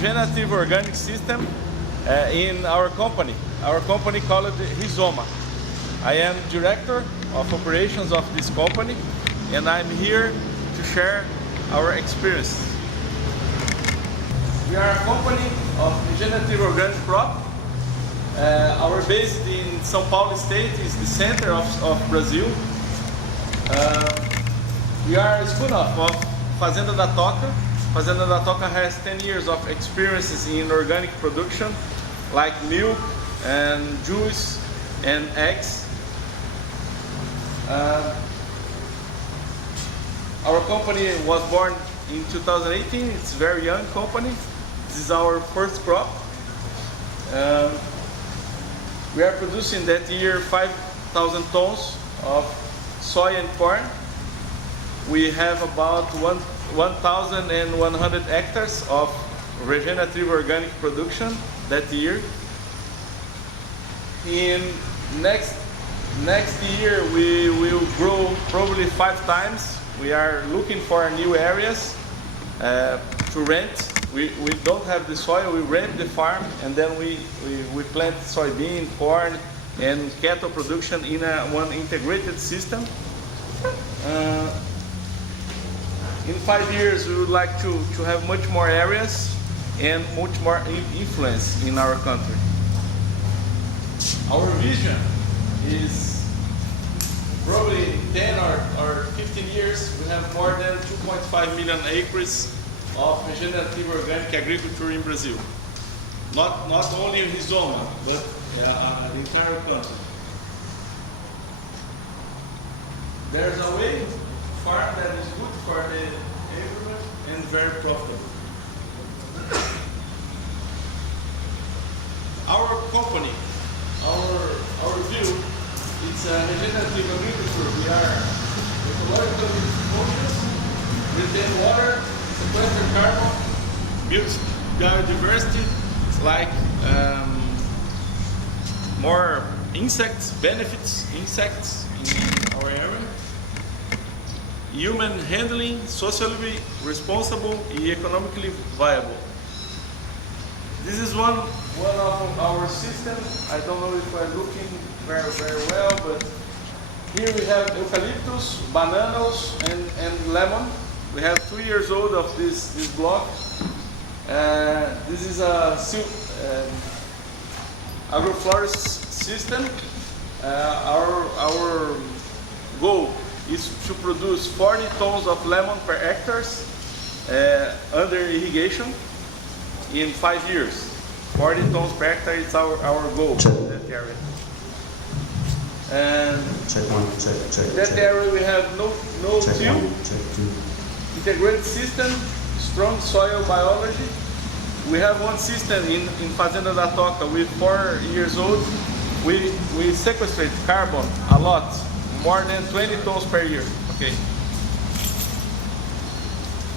regenerative organic system in our company. Our company called Rizoma. I am director of operations of this company, and I'm here to share our experience. We are a company of regenerative organic crop. Our base in São Paulo state is the center of Brazil. We are a spin-off of Fazenda da Toca. Fazenda da Toca has 10 years of experiences in organic production, like milk and juice and eggs. Our company was born in 2018. It's a very young company. This is our first crop. We are producing that year 5,000 tons of soy and corn. We have about 1,100 hectares of regenerative organic production that year. In next year we will grow probably 5 times. We are looking for new areas to rent. We don't have the soil, we rent the farm, and then we plant soybean, corn, and cattle production in one integrated system. In 5 years, we would like to have much more areas and much more influence in our country. Our vision is probably 10 or 15 years, we have more than 2.5 million acres of regenerative organic agriculture in Brazil. Not only in Rizoma, but the entire country. There's a way to farm that is good for the environment and very profitable. Our company, our view, it's a regenerative agriculture. We are ecologically conscious, retain water, sequester carbon, build biodiversity, like more benefits insects in our area. Human handling, socially responsible, and economically viable. This is one of our systems. I don't know if we're looking very well, but here we have eucalyptus, bananas, and lemon. We have 2 years old of this block. This is a agroflorist system. Our goal is to produce 40 tons of lemon per hectare under irrigation in 5 years. 40 tons per hectare is our goal in that area. And that area we have no till, integrated system, strong soil biology. We have one system in Fazenda da Toca with 4 years old. We sequestrate carbon a lot, more than 20 tons per year. Okay.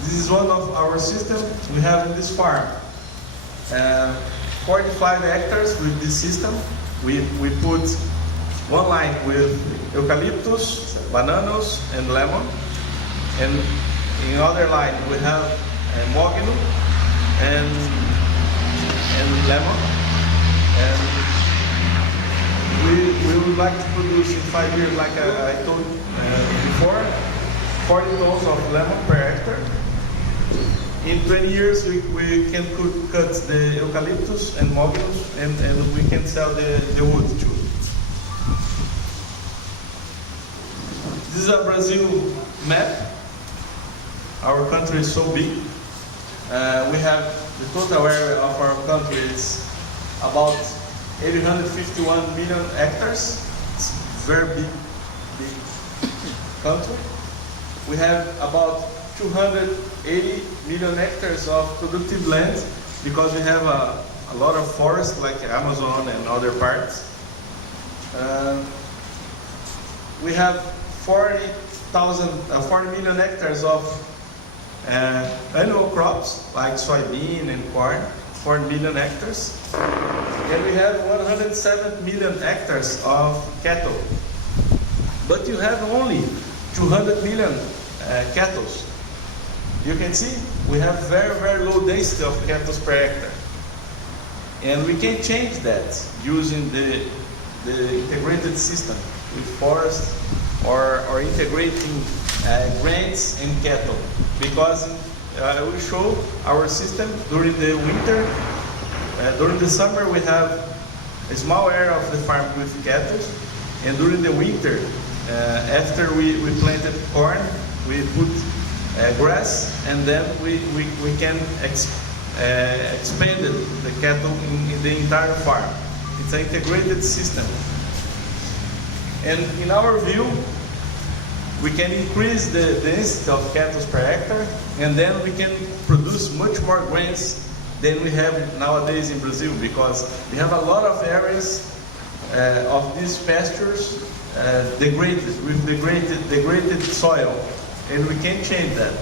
This is one of our systems we have in this farm. 45 hectares with this system. We put one line with eucalyptus, bananas, and lemon, and in other line we have mogno and lemon, and we would like to produce in 5 years, like I told before, 40 tons of lemon per hectare. In 20 years we can cut the eucalyptus and mognos, and we can sell the wood too. This is a Brazil map. Our country is so big. We have the total area of our country is about 851 million hectares. It's a very big country. We have about 280 million hectares of productive land because we have a lot of forests like Amazon and other parts. We have 40 million hectares of annual crops like soybean and corn, 4 million hectares. And we have 107 million hectares of cattle. But you have only 200 million cattle. you can see we have very, very low density of cattle per hectare. And we can change that using the integrated system with forest or integrating grains and cattle. Because I will show our system during the winter. During the summer we have a small area of the farm with cattle, and during the winter, after we planted corn, we put grass, and then we can expand the cattle in the entire farm. It's an integrated system. And in our view, we can increase the density of cattle per hectare, and then we can produce much more grains than we have nowadays in Brazil, because we have a lot of areas of these pastures degraded with degraded soil, and we can change that.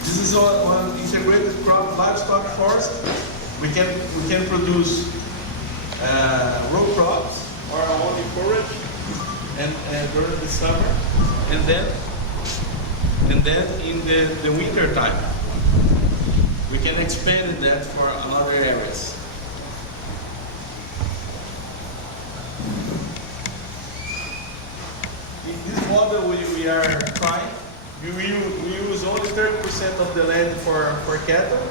This is one integrated crop livestock forest. We can produce row crops or only forage, and during the summer, and then in the winter time, we can expand that for other areas. In this model we are trying. We use only 30% of the land for cattle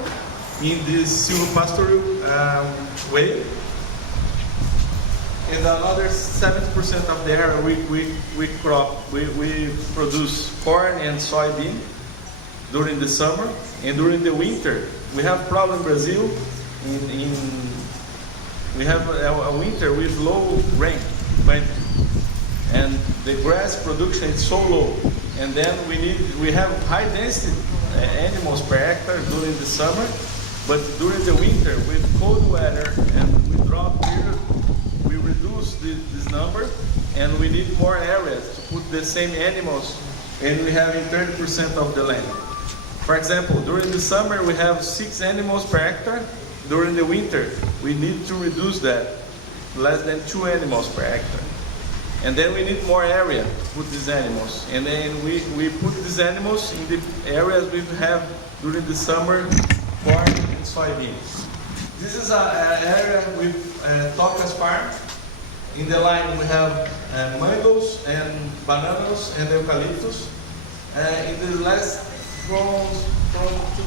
in this silvopastoral way, and another 70% of the area we produce corn and soybean during the summer, and during the winter we have problem in Brazil. We have a winter with low rain, and the grass production is so low. And then we have high density animals per hectare during the summer, but during the winter with cold weather and with drought period, we reduce this number, and we need more areas to put the same animals, and we have 30% of the land. For example, during the summer we have 6 animals per hectare. During the winter we need to reduce that, less than 2 animals per hectare. And then we need more area to put these animals. And then we put these animals in the areas we have during the summer, corn and soybeans. This is an area with Tocas farm. In the line we have mangoes and bananas and eucalyptus. In the last, from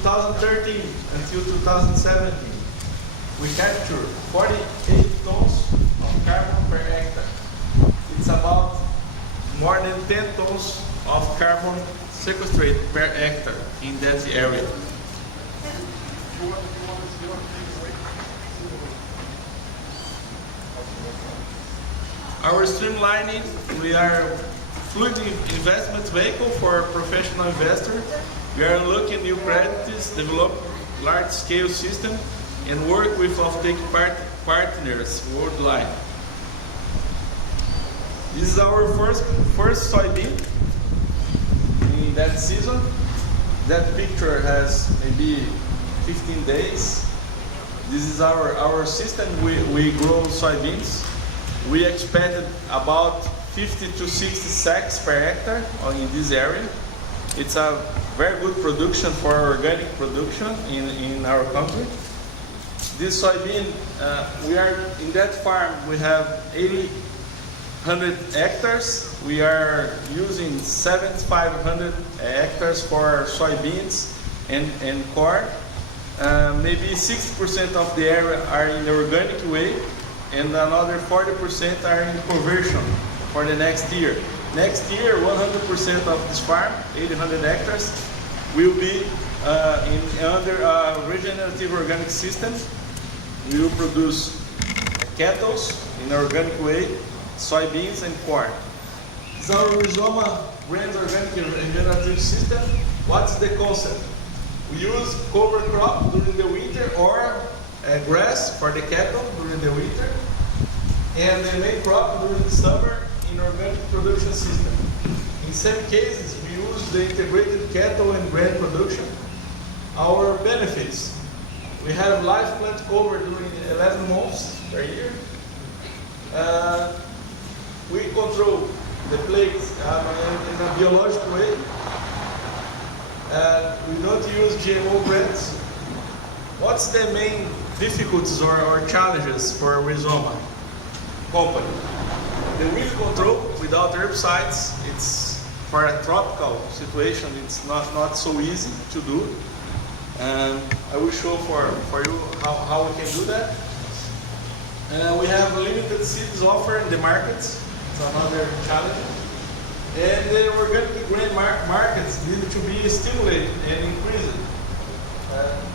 2013 until 2017, we captured 48 tons of carbon per hectare. It's about more than 10 tons of carbon sequestrated per hectare in that area. Our streamlining, we are fluid investment vehicle for professional investors. We are looking new practices, develop large-scale system, and work with off-take partners worldwide. This is our first soybean in that season. That picture has maybe 15 days. This is our system. We grow soybeans. We expected about 50 to 60 sacks per hectare in this area. It's a very good production for organic production in our country. This soybean, we are in that farm. We have 800 hectares. We are using 7,500 hectares for soybeans and corn. Maybe 60% of the area are in the organic way, and another 40% are in conversion for the next year. Next year, 100% of this farm, 800 hectares, will be under a regenerative organic system. We will produce cattle in an organic way, soybeans and corn. It's our Rizoma brand organic regenerative system. What's the concept? We use cover crop during the winter or grass for the cattle during the winter, and the main crop during the summer in organic production system. In some cases, we use the integrated cattle and grain production. Our benefits: we have live plant cover during 11 months per year. control the plagues in a biological way. We don't use GMO breeds. What's the main difficulties or challenges for a rhizoma company? The weed control without herbicides, it's for a tropical situation, it's not so easy to do. And I will show for you how we can do that. We have limited seeds offered in the market. It's another challenge. And the organic grain markets need to be stimulated and increased.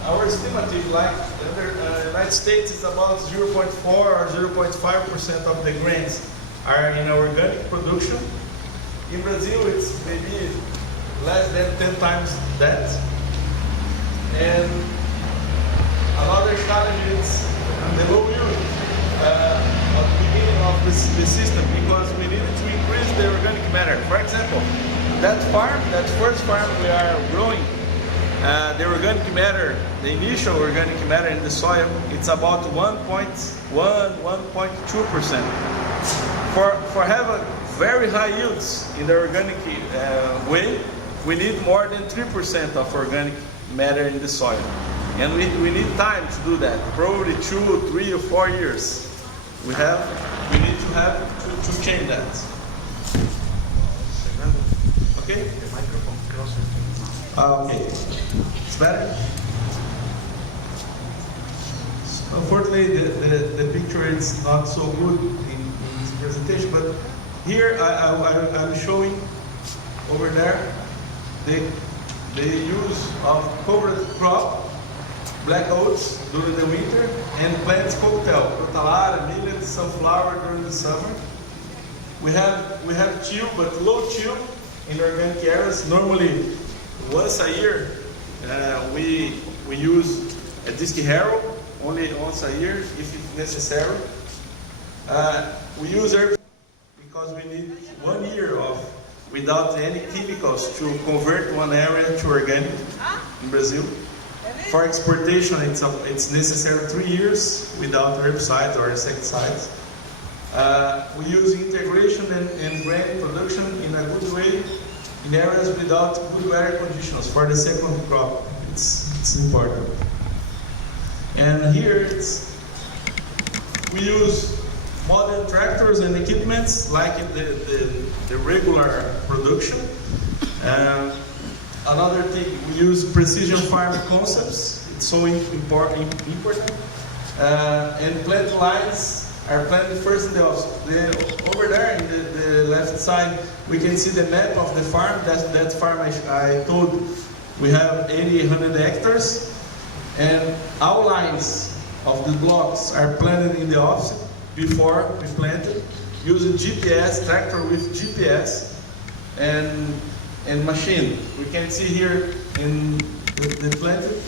Our estimative, like in the United States, is about 0.4 or 0.5% of the grains are in organic production. In Brazil, it's maybe less than 10 times that. And another challenge is the low yield at the beginning of the system, because we needed to increase the organic matter. For example, that first farm we are growing, the organic matter, the initial organic matter in the soil, it's about 1.2%. For having very high yields in the organic way, we need more than 3% of organic matter in the soil. And we need time to do that, probably 2, 3, or 4 years. We need to change that. Okay? The microphone closer. Okay. It's better? Unfortunately, the picture is not so good in this presentation, but here I'm showing over there the use of covered crop, black oats during the winter, and plants cocktail, crotalara, millet, sunflower during the summer. We have chill, but low chill in organic areas. Normally, once a year, we use a disc harrow, only once a year if it's necessary. We use herbs because we need 1 year without any chemicals to convert one area to organic in Brazil. For exportation, it's necessary 3 years without herbicides or insecticides. We use integration and grain production in a good way in areas without good weather conditions for the second crop. It's important. And here we use modern tractors and equipments like the regular production. Another thing, we use precision farming concepts. It's so important. And plant lines are planted first in the offset. Over there in the left side, we can see the map of the farm. That farm I told we have 100 hectares. And our lines of the blocks are planted in the offset before we planted, using GPS, tractor with GPS and machine. We can see here in the planted.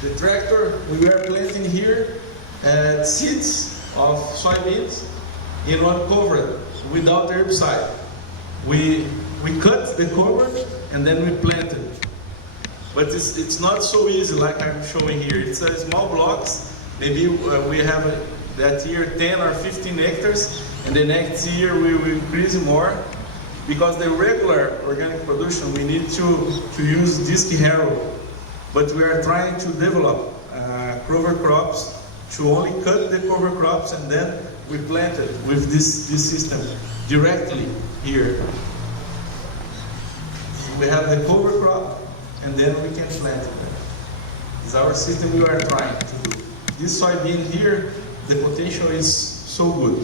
The tractor, we were planting here seeds of soybeans in one cover without herbicide. We cut the cover and then we planted. But it's not so easy like I'm showing here. It's small blocks. Maybe we have that year 10 or 15 hectares, and the next year we will increase more. Because the regular organic production, we need to use disc harrow. But we are trying to develop cover crops to only cut the cover crops, and then we plant it with this system directly here. We have the cover crop, and then we can plant it. It's our system we are trying to do. This soybean here, the potential is so good.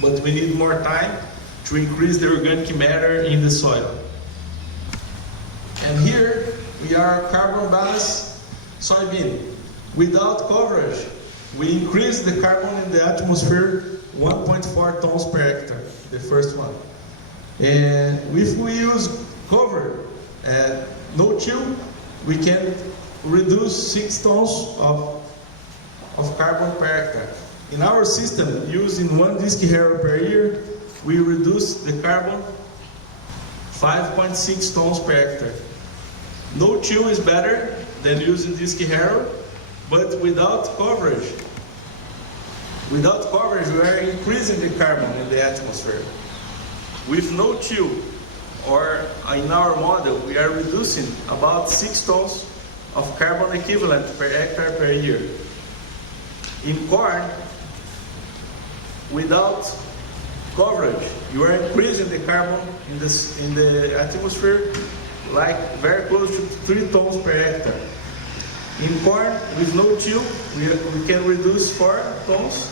But we need more time to increase the organic matter in the soil. And here we are carbon balanced soybean. Without coverage, we increase the carbon in the atmosphere 1.4 tons per hectare, the first one. And if we use cover and no chill, we can reduce 6 tons of carbon per hectare. In our system, using 1 disc harrow per year, we reduce the carbon 5.6 tons per hectare. No chill is better than using disc harrow, but without coverage, Without coverage, we are increasing the carbon in the atmosphere. With no chill, or in our model, we are reducing about 6 tons of carbon equivalent per hectare per year. In corn, without coverage, you are increasing the carbon in the atmosphere like very close to 3 tons per hectare. In corn, with no chill, we can reduce 4 tons,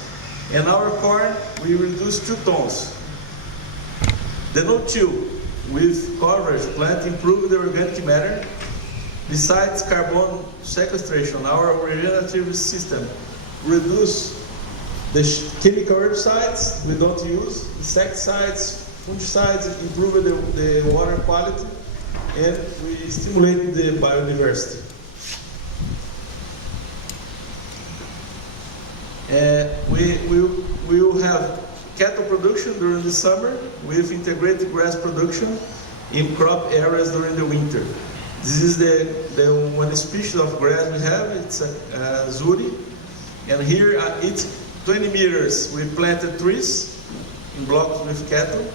and our corn, we reduce 2 tons. The no-chill with coverage plant improve the organic matter. Besides carbon sequestration, our regenerative system reduce the chemical herbicides we don't use, insecticides, fungicides, improve the water quality, and we stimulate the biodiversity. We will have cattle production during the summer with integrated grass production in crop areas during the winter. This is the one species of grass we have. It's a zuri, and here at each 20 meters we planted trees in blocks with cattle,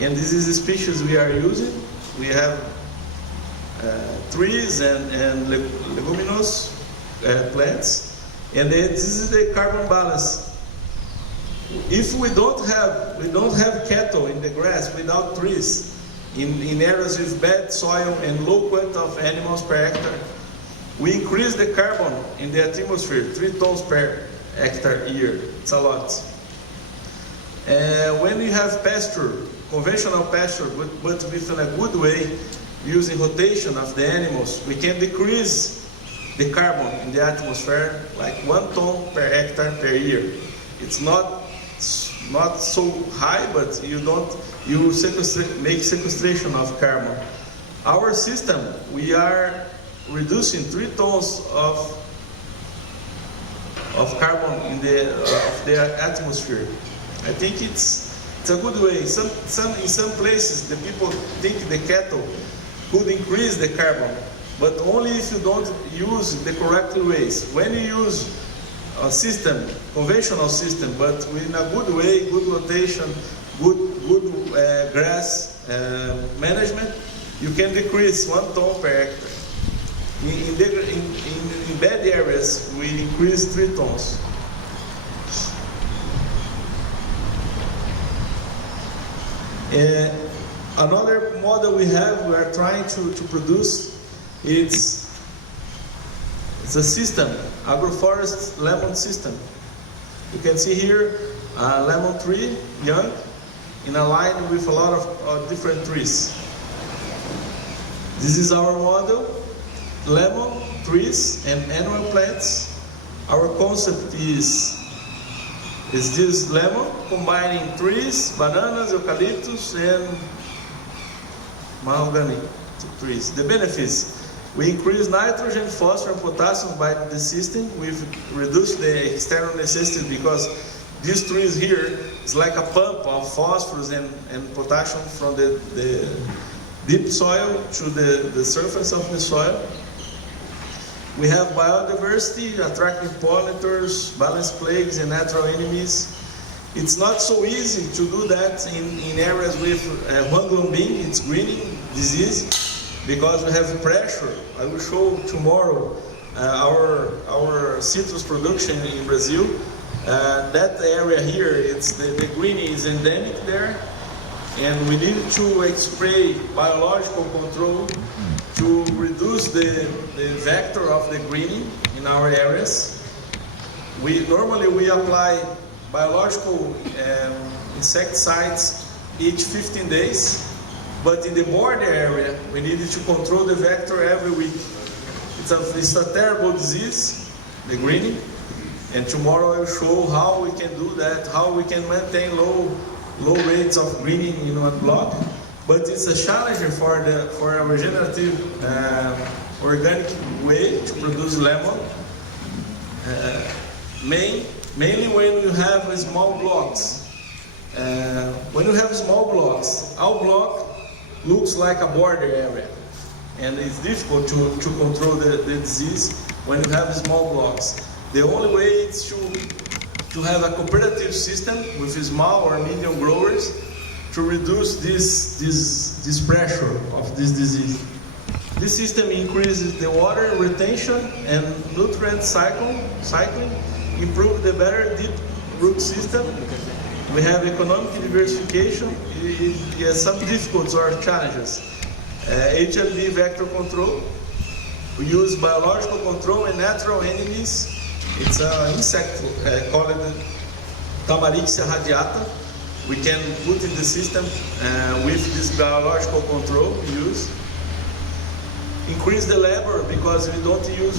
and this is the species we are using. We have trees and leguminous plants, and this is the carbon balance. If we don't have cattle in the grass without trees, in areas with bad soil and low quantity of animals per hectare, we increase the carbon in the atmosphere 3 tons per hectare a year. It's a lot. When you have pasture, conventional pasture, but within a good way, using rotation of the animals, we can decrease the carbon in the atmosphere like 1 ton per hectare per year. It's not so high, but you make sequestration of carbon. Our system, we are reducing 3 tons of carbon in the atmosphere. I think it's a good way. In some places, the people think the cattle could increase the carbon, but only if you don't use the correct ways. When you use a system, conventional system, but in a good way, good rotation, good grass management, you can decrease 1 ton per hectare. In bad areas, we increase 3 tons. Another model we are trying to produce, it's a system, agroforest lemon system. You can see here a lemon tree, young, in a line with a lot of different trees. This is our model, lemon, trees, and annual plants. Our concept is this lemon, combining trees, bananas, eucalyptus, and mahogany trees. The benefits: we increase nitrogen, phosphorus, and potassium by the system. We've reduced the external necessity because these trees here is like a pump of phosphorus and potassium from the deep soil to the surface of the soil. We have biodiversity, attracting pollinators, balanced plagues, and natural enemies. It's not so easy to do that in areas with Huanglongbing, it's greening disease, because we have pressure. I will show tomorrow our citrus production in Brazil. That area here, the greening is endemic there, and we need to spray biological control to reduce the vector of the greening in our areas. Normally we apply biological insecticides each 15 days, but in the border area we needed to control the vector every week. It's a terrible disease, the greening, and tomorrow I will show how we can do that, how we can maintain low rates of greening in one block. But it's a challenge for a regenerative organic way to produce lemon. Mainly when you have small blocks. When you have small blocks, our block looks like a border area, and it's difficult to control the disease when you have small blocks. The only way is to to have a cooperative system with small or medium growers to reduce this pressure of this disease. This system increases the water retention and nutrient cycling, improve the better deep root system. We have economic diversification. It has some difficulties or challenges. HLB vector control. We use biological control and natural enemies. It's an insect called Tamarixia radiata. We can put in the system with this biological control we use. Increase the labor because we don't use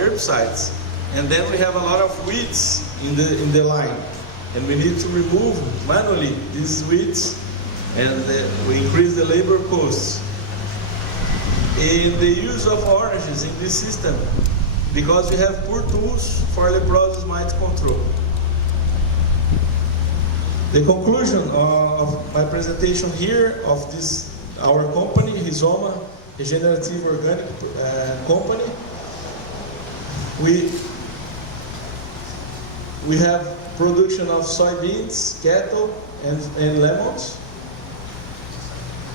herbicides. And then we have a lot of weeds in the line. And we need to remove manually these weeds, and we increase the labor costs. In the use of oranges in this system, because we have poor tools for the process mite control. The conclusion of my presentation here of this, our company, Rizoma, Regenerative Organic Company, we have production of soybeans, cattle, and lemons.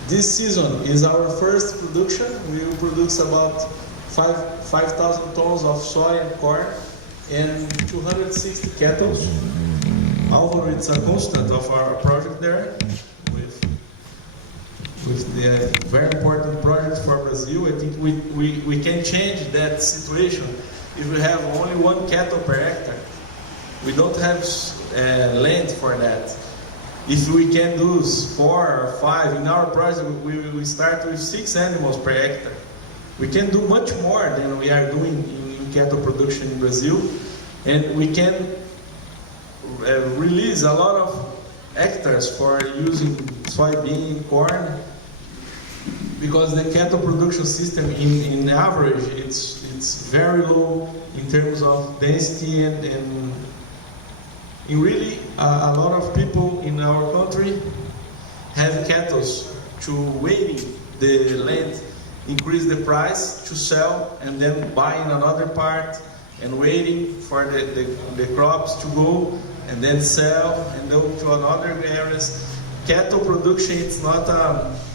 This season is our first production. We will produce about 5,000 tons of soy and corn and 260 cattle. Although it's a constant of our project there, with the very important project for Brazil. I think we can change that situation if we have only 1 cattle per hectare. We don't have land for that. If we can do 4 or 5, in our project we start with 6 animals per hectare. We can do much more than we are doing in cattle production in Brazil, and we can release a lot of hectares for using soybean, corn, because the cattle production system in average it's very low in terms of density and really a lot of people in our country have cattle to waiting the land, increase the price to sell and then buy in another part and waiting for the crops to go and then sell and go to another areas. Cattle production it's not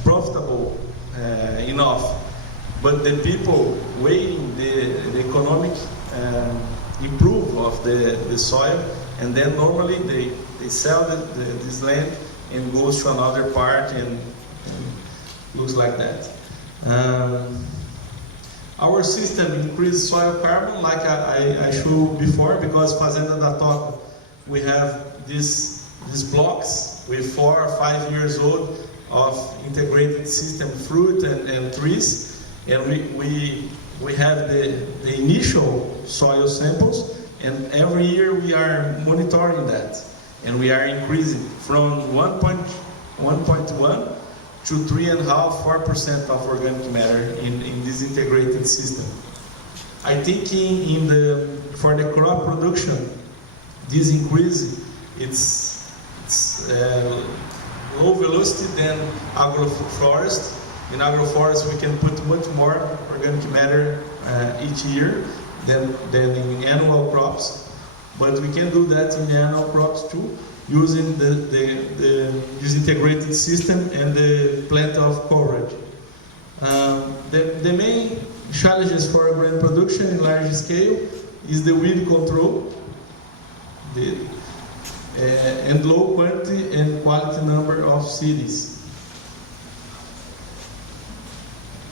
profitable enough, but the people waiting the economic improve of the soil, and then normally they sell this land and goes to another part and looks like that. Our system increases soil carbon, like I showed before, because Fazenda da Toca, we have these blocks with 4 or 5 years old of integrated system, fruit and trees, and we have the initial soil samples, and every year we are monitoring that, and we are increasing from 1.1 to 3.5–4% of organic matter in this integrated system. I think for the crop production, this increase it's low velocity than agroforest. In agroforest we can put much more organic matter each year than in annual crops, but we can do that in the annual crops too, using this integrated system and the plant of coverage. The main challenges for grain production in large scale is the weed control, and low quantity and quality number of seeds.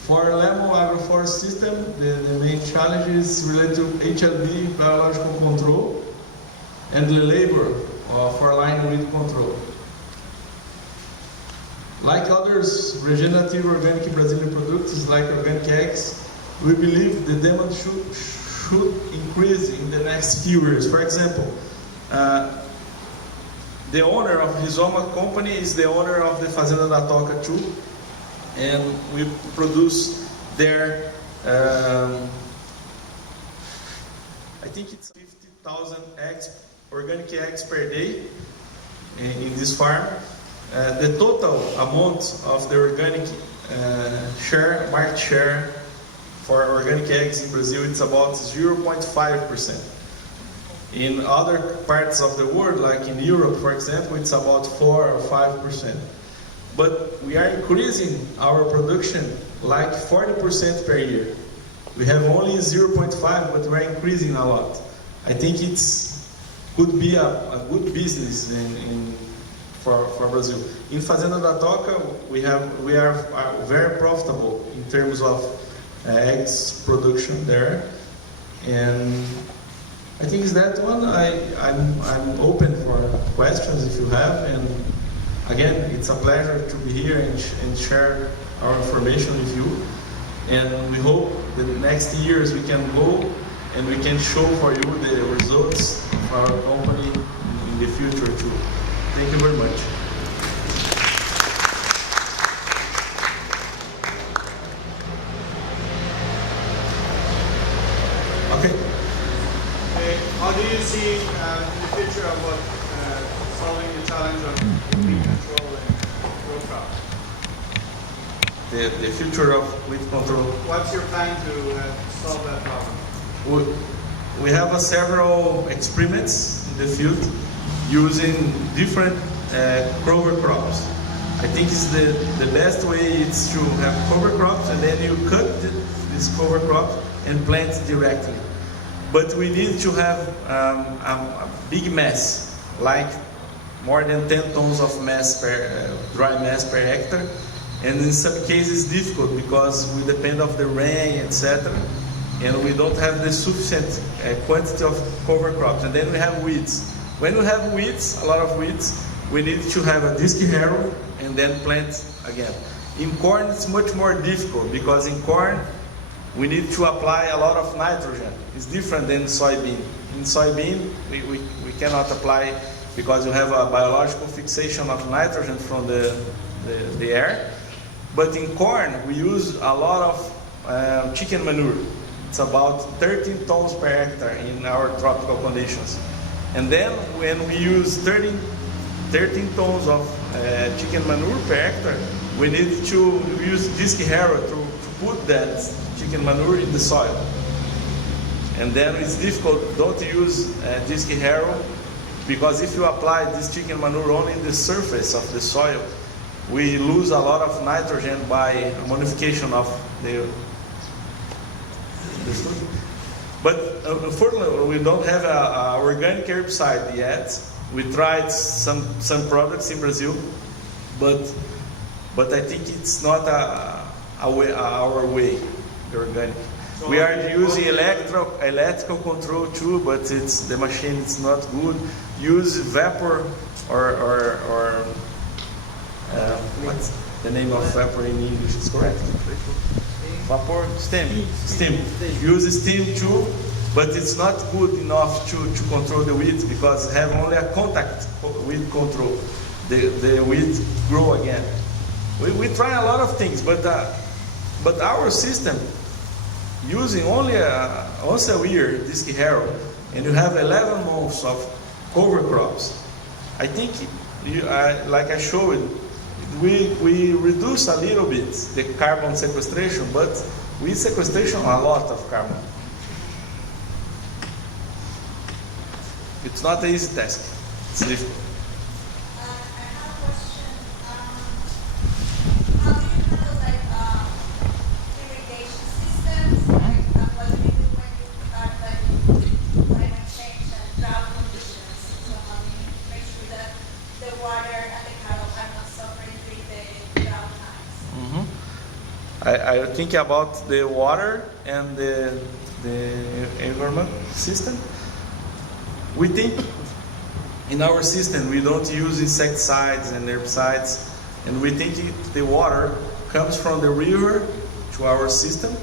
For lemon agroforest system, the main challenge is related to HLB biological control and the labor for line weed control. Like others regenerative organic Brazilian products like organic eggs, we believe the demand should increase in the next few years. For example, the owner of Rizoma company is the owner of the Fazenda da Toca too, and we produce there, I think it's 50,000 organic eggs per day in this farm. The total amount of the organic market share for organic eggs in Brazil, it's about 0.5%. In other parts of the world, like in Europe, for example, it's about 4 or 5%. But we are increasing our production like 40% per year. We have only 0.5, but we're increasing a lot. I think could be a good business for Brazil. In Fazenda da Toca, we are very profitable in terms of eggs production there, and I think it's that one. I'm open for questions if you have, and again, it's a pleasure to be here and share our information with you. And we hope that next years we can go and we can show for you the results of our company in the future too. Thank you very much. Okay. How do you see the future of solving the challenge of weed control and row crop? The future of weed control. What's your plan to solve that problem? We have several experiments in the field using different cover crops. I think it's the best way is to have cover crops, and then you cut this cover crop and plant directly. But we need to have a big mass, like more than 10 tons of mass dry mass per hectare. And in some cases it's difficult because we depend on the rain, etc. And we don't have the sufficient quantity of cover crops. And then we have weeds. When we have weeds, a lot of weeds, we need to have a disc harrow and then plant again. In corn it's much more difficult because in corn we need to apply a lot of nitrogen. It's different than soybean. In soybean we cannot apply because you have a biological fixation of nitrogen from the air. But in corn we use a lot of chicken manure. It's about 13 tons per hectare in our tropical conditions. And then when we use 13 tons of chicken manure per hectare, we need to use disc harrow to put that chicken manure in the soil. And then it's difficult, don't use disc harrow, because if you apply this chicken manure only in the surface of the soil, we lose a lot of nitrogen by modification of the food. But unfortunately, we don't have an organic herbicide yet. We tried some products in Brazil, but I think it's not our way, the organic. So we are using electrical control too, but the machine is not good. Use vapor or what's the name of vapor in English? Is correct? Vapor, steam. Use steam too, but it's not good enough to control the weeds because have only a contact weed control. The weeds grow again. We try a lot of things, but our system using only once a year disc harrow, and you have 11 months of cover crops. I think, like I showed, we reduce a little bit the carbon sequestration, but we sequestration a lot of carbon. It's not an easy task. It's difficult. I have a question. How do you handle irrigation systems? What do you do when you start climate change and drought conditions? So how do you make sure that the water and the cattle are not suffering during the drought times? I think about the water and the environment system. We think in our system we don't use insecticides and herbicides, and we think the water comes from the river to our system,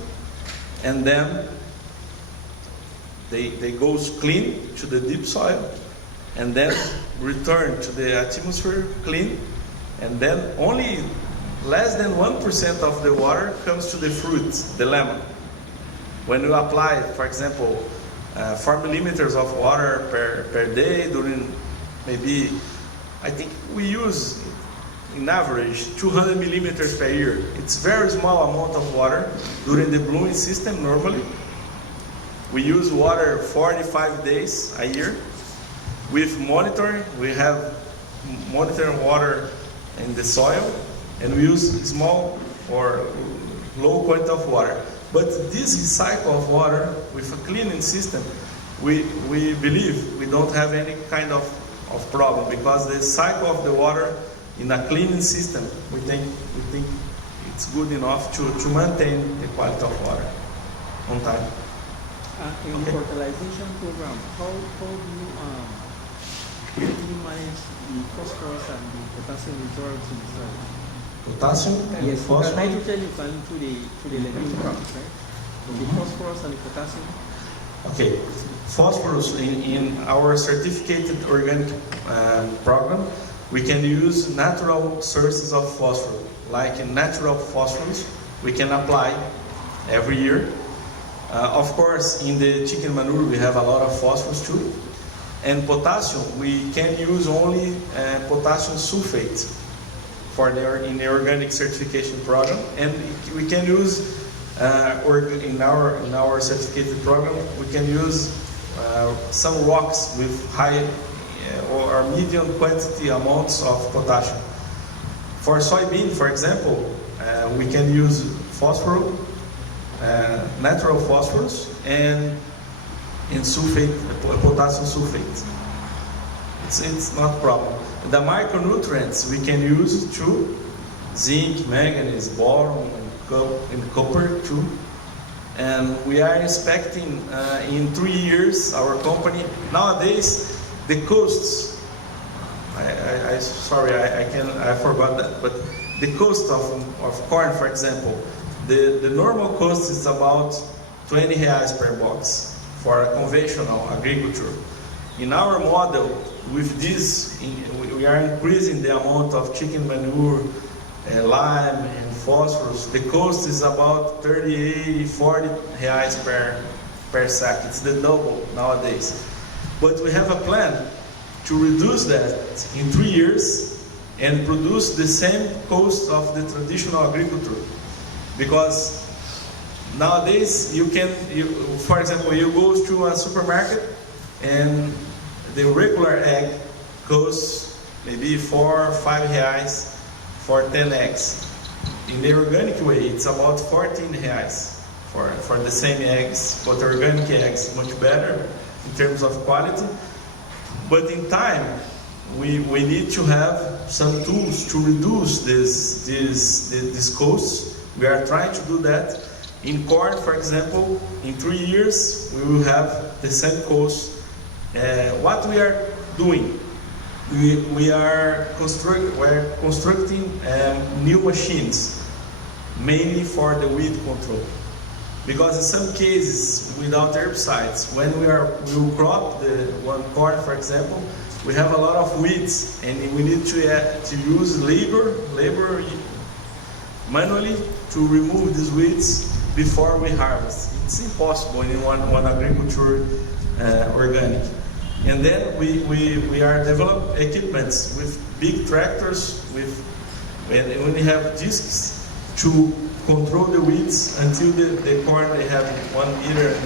and then they goes clean to the deep soil, and then return to the atmosphere clean, and then only less than 1% of the water comes to the fruit, the lemon. When you apply, for example, 4 millimeters of water per day during maybe, I think we use in average 200 millimeters per year. It's very small amount of water during the blooming system normally. We use water 45 days a year. With monitoring, we have monitoring water in the soil, and we use small or low quantity of water. But this cycle of water with a cleaning system, we believe we don't have any kind of problem, because the cycle of the water in a cleaning system, we think it's good enough to maintain the quality of water on time. In the fertilization program, how do you manage the phosphorus and the potassium reserves in the soil? Potassium and Yes, phosphorus. nitrogen is going to the legume crops, right? The phosphorus and the potassium. Okay, phosphorus in our certificated organic program, we can use natural sources of phosphorus, like in natural phosphorus we can apply every year. Of course, in the chicken manure we have a lot of phosphorus too. And potassium, we can use only potassium sulfate in the organic certification program, and we can use in our certificated program we can use some rocks with high or medium quantity amounts of potassium. For soybean, for example, we can use phosphorus, natural phosphorus, and sulfate, potassium sulfate. It's not a problem. The micronutrients we can use too: zinc, manganese, boron, and copper too. And we are expecting in 3 years our company. Nowadays, the costs. I forgot that. But the cost of corn, for example, the normal cost is about 20 reais per box for a conventional agriculture. In our model, with this, we are increasing the amount of chicken manure, lime, and phosphorus. The cost is about 38, 40 reais per sack. It's the double nowadays. But we have a plan to reduce that in 3 years and produce the same cost of the traditional agriculture. Because nowadays, for example, you go to a supermarket and the regular egg costs maybe 4 or 5 reais for 10 eggs. In the organic way, it's about 14 reais for the same eggs, but organic eggs much better in terms of quality. But in time, we need to have some tools to reduce these costs. We are trying to do that. In corn, for example, in 3 years, we will have the same cost. What we are doing, we are constructing new machines, mainly for the weed control. Because in some cases, without herbicides, when we will crop the one corn, for example, we have a lot of weeds, and we need to use labor manually to remove these weeds before we harvest. It's impossible in one agriculture organic. And then we are developing equipments with big tractors, and we have discs to control the weeds until the corn they have 1.5 meters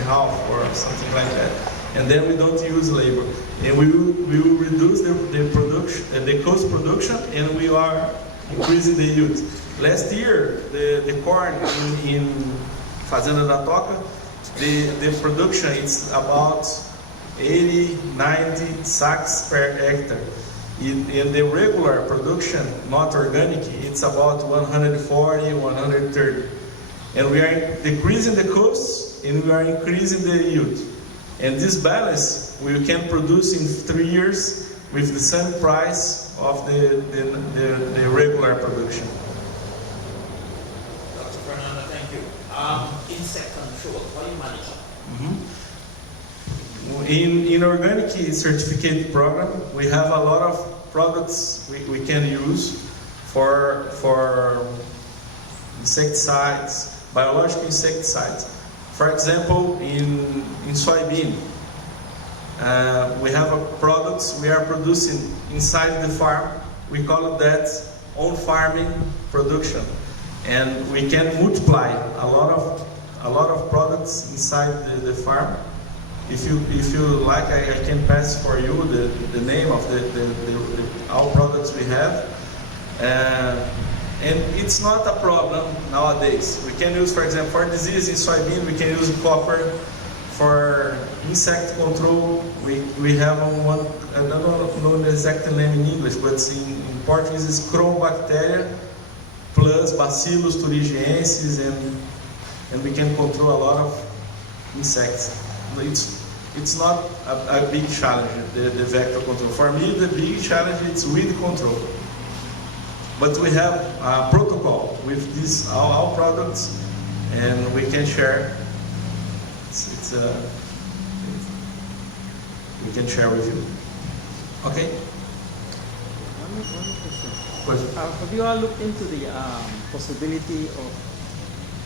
or something like that. And then we don't use labor. And we will reduce the production, the cost production, and we are increasing the yield. Last year, the corn in Fazenda da Toca, the production is about 80, 90 sacks per hectare. In the regular production, not organic, it's about 140, 130. And we are decreasing the costs and we are increasing the yield. And this balance we can produce in 3 years with the same price of the regular production. Dr. Fernando, thank you. Insect control, how do you manage it? In organic certificate program, we have a lot of products we can use for insecticides, biological insecticides. For example, in soybean, we have products we are producing inside the farm. We call it that on-farming production, and we can multiply a lot of products inside the farm. If you like, I can pass for you the name of all products we have, and it's not a problem nowadays. We can use, for example, for disease in soybean, we can use copper. For insect control, we have one, I don't know the exact name in English, but in Portuguese it's Chromobacteria plus Bacillus thuringiensis, and we can control a lot of insects. It's not a big challenge, the vector control. For me, the big challenge is weed control. But we have a protocol with these all products, and we can share. We can share with you. Okay. One question. Question. Have you all looked into the possibility of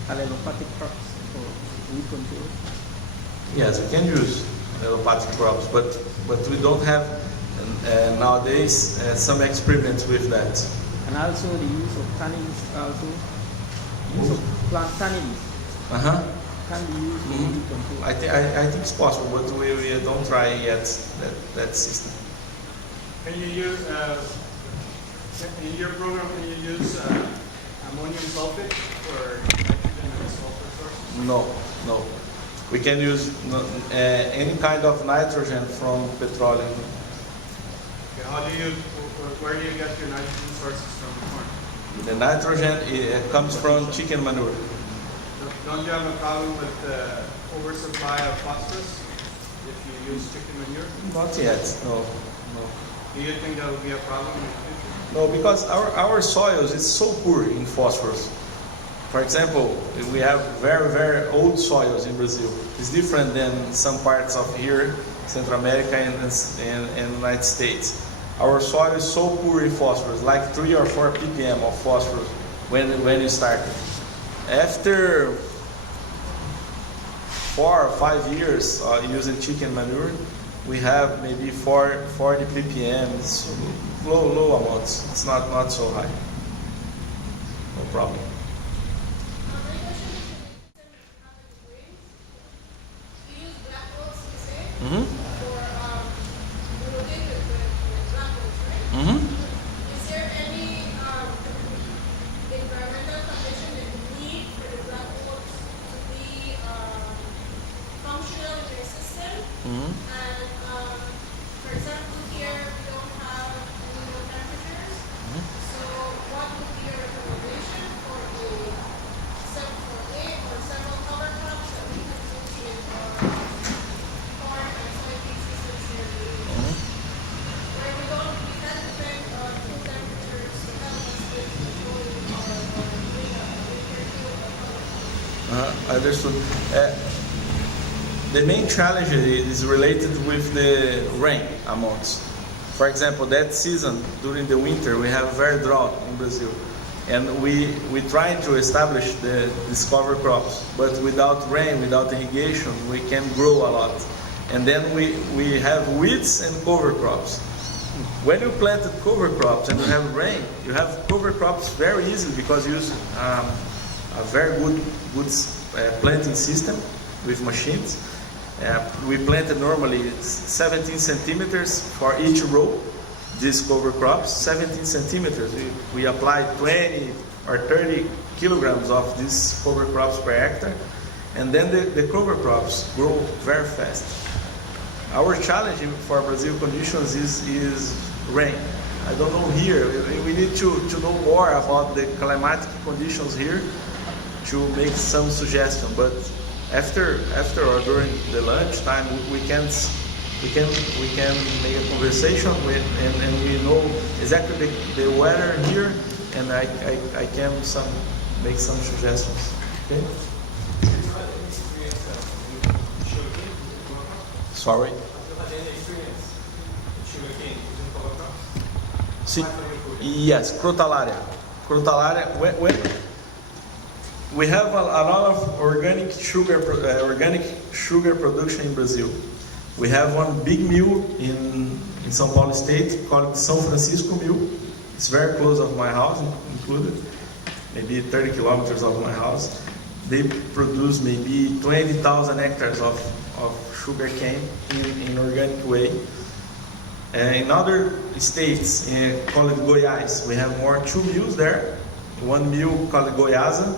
allelopathic crops for weed control? Yes, we can use allelopathic crops, but we don't have nowadays some experiments with that. And also the use of tannins, also use of plant tannins can be used for weed control. I think it's possible, but we don't try yet that system. Can you use, in your program, can you use ammonium sulfate for nitrogen and sulfur sources? No. We can use any kind of nitrogen from petroleum. Okay, where do you get your nitrogen sources from the corn? The nitrogen comes from chicken manure. Don't you have a problem with the oversupply of phosphorus if you use chicken manure? Not yet, no. Do you think that will be a problem in the future? No, because our soils is so poor in phosphorus. For example, we have very, very old soils in Brazil. It's different than some parts of here, Central America and United States. Our soil is so poor in phosphorus, like 3 or 4 ppm of phosphorus when you start. After 4 or 5 years using chicken manure, we have maybe 40 ppm. It's low amounts. It's not so high. No problem. My question is, you use black oats, you say, for building the black oats, right? Is there any environmental condition that you need for the black oats to be functional in your system? And for example, here we don't have any low temperatures. So what would be your recommendation for several cover crops that we can use in corn and soybean systems here in the US? Where we can't depend on cool temperatures to help us with controlling or doing a winter kill or cover crops. Understood. The main challenge is related with the rain amounts. For example, that season during the winter we have very drought in Brazil, and we try to establish these cover crops, but without rain, without irrigation, we can grow a lot. And then we have weeds and cover crops. When you planted cover crops and you have rain, you have cover crops very easily because you use a very good planting system with machines. We planted normally 17 centimeters for each row, these cover crops, 17 centimeters. We apply 20 or 30 kilograms of these cover crops per hectare, and then the cover crops grow very fast. Our challenge for Brazil conditions is rain. I don't know here, we need to know more about the climatic conditions here to make some suggestion, but after or during the lunch time we can make a conversation with, and we know exactly the weather here, and I can make some suggestions. Okay? Sorry. Yes, crotalaria. When we have a lot of organic sugar production in Brazil. We have one big mill in São Paulo State called São Francisco Mill. It's very close of my house, included, maybe 30 kilometers of my house. They produce maybe 20,000 hectares of of sugar cane in organic way. In other states, called Goiás, we have more 2 mills there. One mill called Goiasa,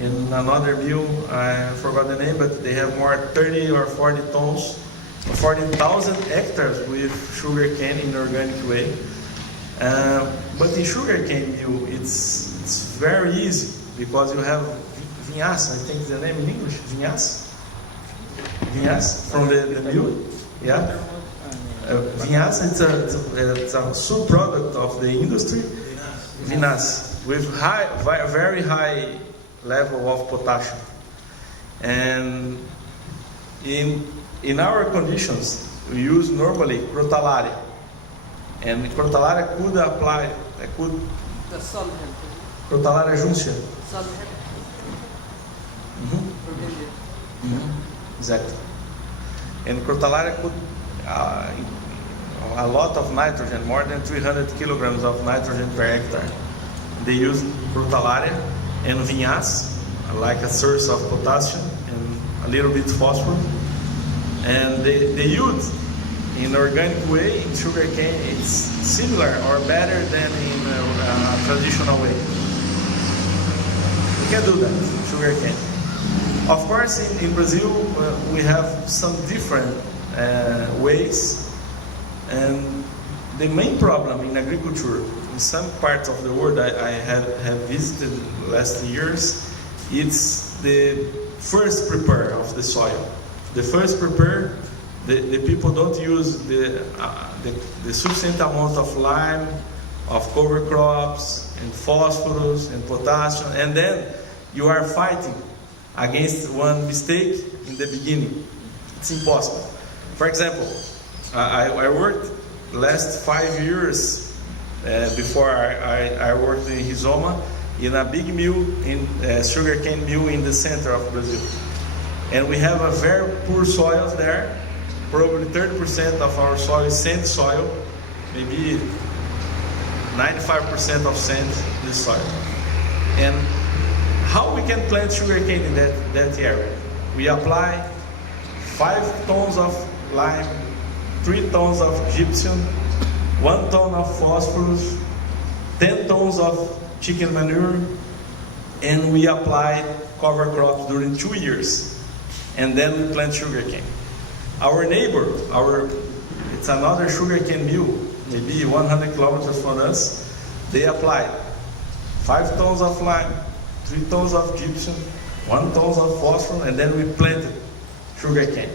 and another mill, I forgot the name, but they have more 30 or 40 tons, 40,000 hectares with sugar cane in organic way. But in sugar cane mill, it's very easy because you have vinhaça, I think the name in English, vinhaça? Vinhaça from the mill, yeah. Vinhaça, it's a sub-product of the industry, vinhaça, with very high level of potassium. And in our conditions, we use normally crotalaria. And crotalaria could apply, The solvent. crotalaria juncia. Solvent. Exactly. And crotalaria could a lot of nitrogen, more than 300 kilograms of nitrogen per hectare. They use crotalaria and vinhaça, like a source of potassium and a little bit phosphorus. And the yield in organic way in sugar cane it's similar or better than in a traditional way. We can do that in sugar cane. Of course, in Brazil we have some different ways, and the main problem in agriculture in some parts of the world I have visited last years, it's the first prepare of the soil. The first prepare, the people don't use the sufficient amount of lime, of cover crops, and phosphorus, and potassium, and then you are fighting against one mistake in the beginning. It's impossible. For example, I worked last 5 years before I worked in Rizoma in a big mill, in sugarcane mill in the center of Brazil. And we have a very poor soil there. Probably 30% of our soil is sand soil, maybe 95% of sand in the soil. And how we can plant sugarcane in that area? We apply 5 tons of lime, 3 tons of gypsum, 1 ton of phosphorus, 10 tons of chicken manure, and we apply cover crops during 2 years. And then we plant sugarcane. Our neighbor, it's another sugarcane mill, maybe 100 kilometers from us, they applied 5 tons of lime, 3 tons of gypsum, 1 ton of phosphorus, and then we planted sugarcane.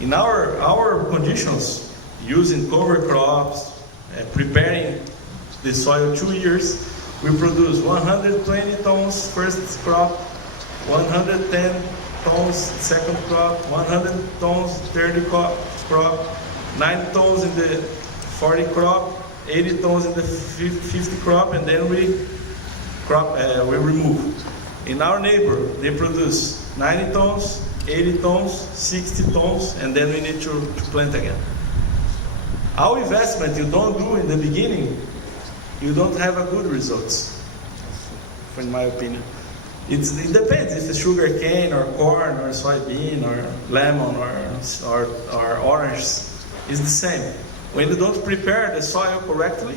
In our conditions, using cover crops, preparing the soil 2 years, we produce 120 tons first crop, 110 tons second crop, 100 tons third crop, 9 tons in the 40 crop, 80 tons in the 50 crop, and then we remove. In our neighbor, they produce 90 tons, 80 tons, 60 tons, and then we need to plant again. Our investment you don't do in the beginning, you don't have a good results, in my opinion. It depends if it's sugar cane or corn or soybean or lemon or orange, it's the same. When you don't prepare the soil correctly,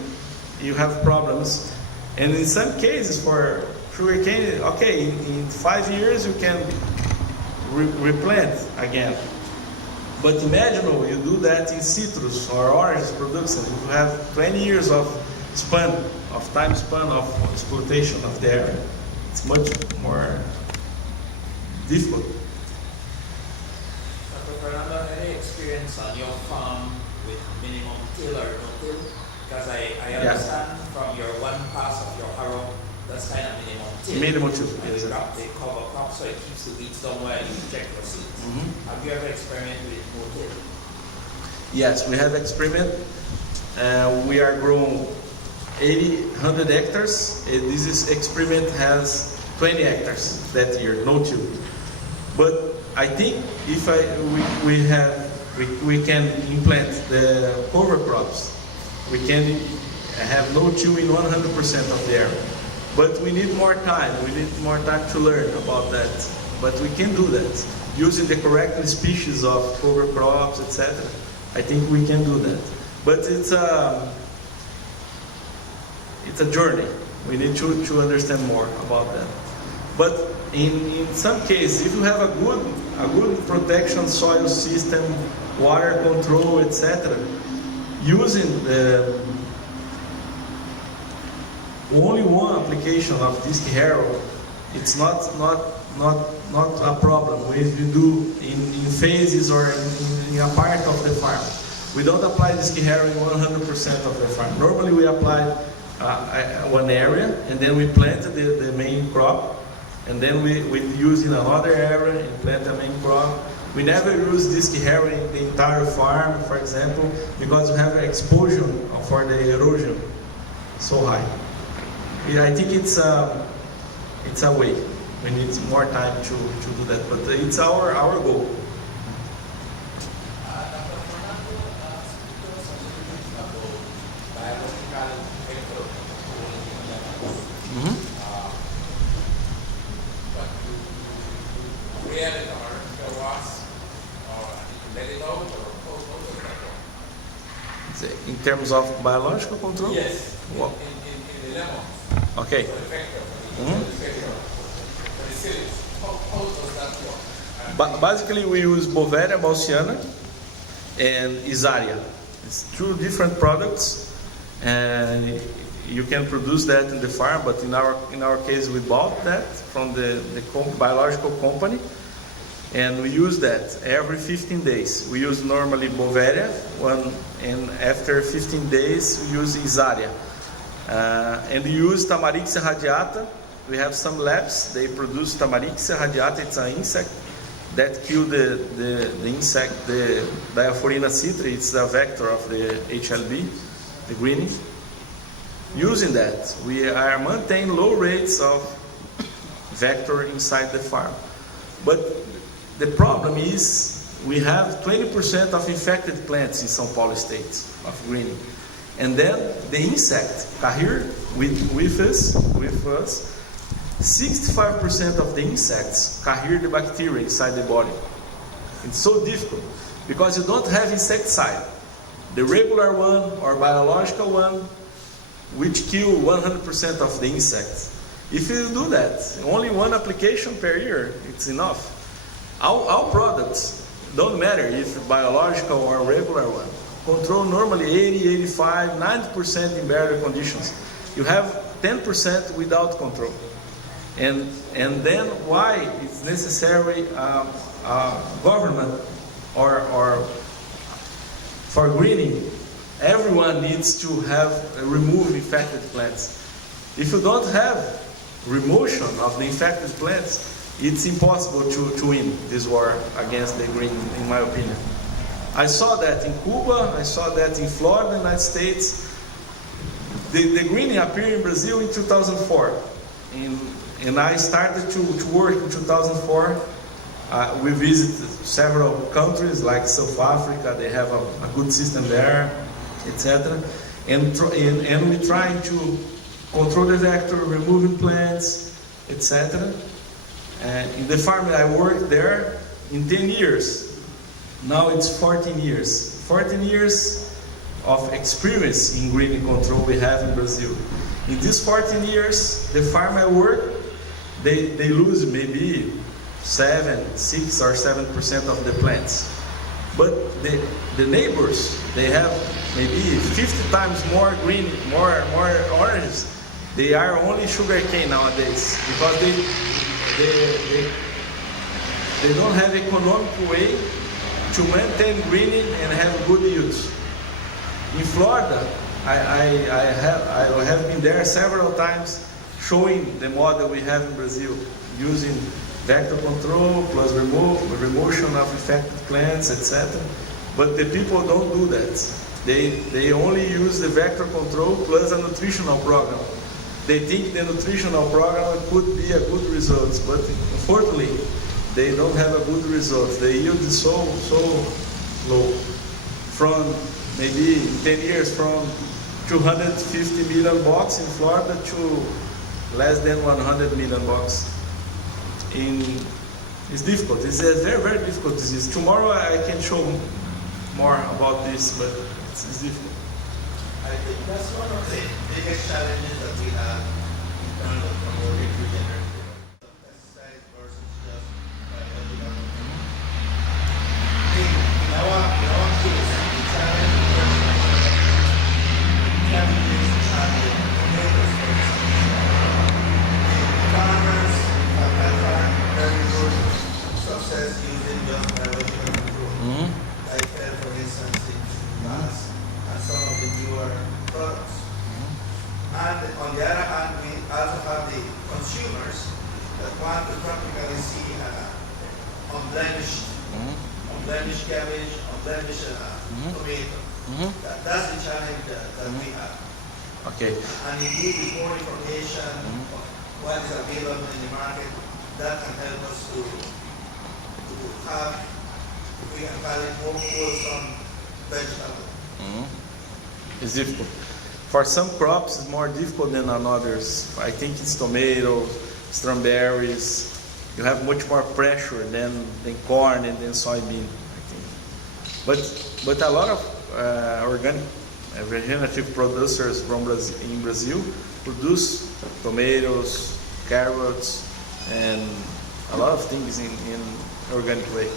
you have problems. And in some cases for sugar cane, okay, in 5 years you can replant again. But imagine you do that in citrus or orange production. You have 20 years of time span of exploitation of the area. It's much more difficult. Dr. Fernando, any experience on your farm with minimum till or no till? Because I understand from your one pass of your harrow, that's kind of minimum till. Minimum till, and yes. They cover crop so it keeps the weeds down where you check your seeds. Have you ever experimented with no till? Yes, we have experiment. We are growing 100 hectares. This experiment has 20 hectares that year, no till. But I think if we can implant the cover crops, we can have no till in 100% of the area. But we need more time. We need more time to learn about that. But we can do that. using the correct species of cover crops, etc. I think we can do that. But it's a journey. We need to understand more about that. But in some cases, if you have a good protection soil system, water control, etc., using only one application of disc harrow, it's not a problem. We do in phases or in a part of the farm. We don't apply disc harrow in 100% of the farm. Normally we apply one area, and then we plant the main crop, and then we use in another area and plant the main crop. We never use disc harrow in the entire farm, for example, because you have exposure for the erosion so high. I think it's a way. We need more time to do that, but it's our goal. In terms of biological control? Yes, Well, in the lemon. okay. How does that work? Basically, we use Bovaria balsiana and Isaria. It's two different products, and you can produce that in the farm. But in our case, we bought that from the biological company, and we use that every 15 days. We use normally Bovaria, and after 15 days, we use Isaria. And we use Tamarixia radiata. We have some labs, they produce Tamarixia radiata. It's an insect that kills the insect, the Diaphorina citri. It's a vector of the HLB, the greening. Using that, we are maintaining low rates of vector inside the farm. But the problem is we have 20% of infected plants in São Paulo state of greening. And then the insect, Cahir, with us, 65% of the insects carry the bacteria inside the body. It's so difficult because you don't have insecticide, the regular one or biological one, which kill 100% of the insects. If you do that, only one application per year, it's enough. Our products don't matter if biological or regular one. Control normally 80, 85, 90% in barrier conditions. You have 10% without control. And then why it's necessary government or for greening, everyone needs to have remove infected plants. If you don't have remotion of the infected plants, it's impossible to win this war against the green, in my opinion. I saw that in Cuba, I saw that in Florida, United States. The greening appeared in Brazil in 2004. And I started to work in 2004. We visited several countries like South Africa. They have a good system there, etc. And we trying to control the vector, removing plants, etc. In the farm I worked there in 10 years. Now it's 14 years. 14 years of experience in greening control we have in Brazil. In these 14 years, the farm I work, they lose maybe 6 or 7% of the plants. But the neighbors, they have maybe 50 times more green, more oranges. They are only sugarcane nowadays because they don't have economic way to maintain greening and have good yields. In Florida, I have been there several times showing the model we have in Brazil using vector control plus remotion of infected plants, etc. But the people don't do that. They only use the vector control plus a nutritional program. They think the nutritional program could be a good result, but unfortunately, they don't have a good result. The yield is so low. From maybe in 10 years, from 250 million bucks in Florida to less than 100 million bucks in It's difficult. It's a very, very difficult disease. Tomorrow I can show more about this, but it's difficult. I think that's one of the biggest challenges that we have in terms of promoting regenerative exercise versus just biological. In our case, the challenge challenges are the neighbors, for example. The farmers have had very good success using just biological control. Like, for instance, in glass and some of the newer products. And on the other hand, we also have the consumers that want to practically see unblemished cabbage, unblemished tomato. That's the challenge that we have. Okay. And indeed, with more information of what is available in the market, that can help us to have, we can call it more wholesome vegetable. It's difficult. For some crops, it's more difficult than on others. I think it's tomatoes, strawberries. You have much more pressure than corn and then soybean, I think. But a lot of organic regenerative producers from in Brazil produce tomatoes, carrots, and a lot of things in organic way.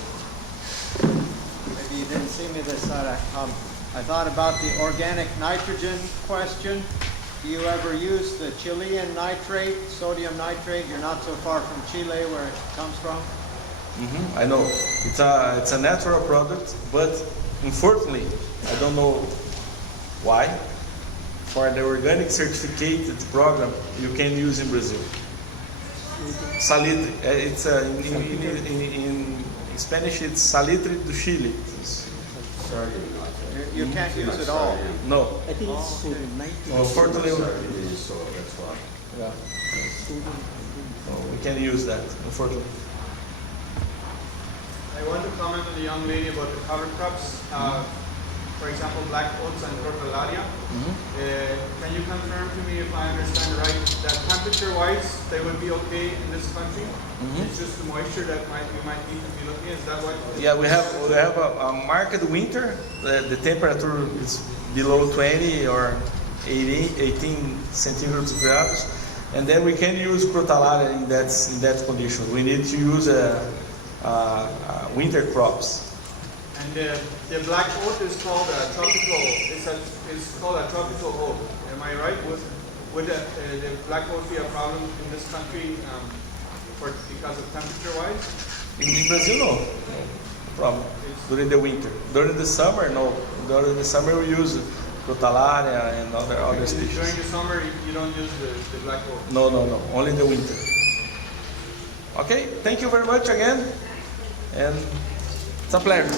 Maybe you didn't see me this side. I thought about the organic nitrogen question. Do you ever use the Chilean nitrate, sodium nitrate? You're not so far from Chile where it comes from. I know. It's a natural product, but unfortunately, I don't know why. For the organic certificated program, you can use in Brazil. Salitre. It's in Spanish. It's salitre do Chile. Sorry. You can't use it all. No. I think it's sodium nitrate. Unfortunately, So that's why. yeah. So we can use that. Unfortunately. I want to comment on the young lady about the cover crops. For example, black oats and crotalaria. Can you confirm to me if I understand right that temperature-wise they would be okay in this country? It's just the moisture that we might need to be looking at. Is that what? Yeah, we have a marked winter. The temperature is below 20 or 18 centigrade grados, and then we can use crotalaria in that condition. We need to use winter crops. And the black oat is called a tropical. It's called a tropical oat. Am I right? Would the black oat be a problem in this country because of temperature-wise? In Brazil, no problem. During the winter. During the summer, no. During the summer, we use crotalaria and other species. During the summer, you don't use the black oat. No. Only the winter. Okay. Thank you very much again, and it's a pleasure.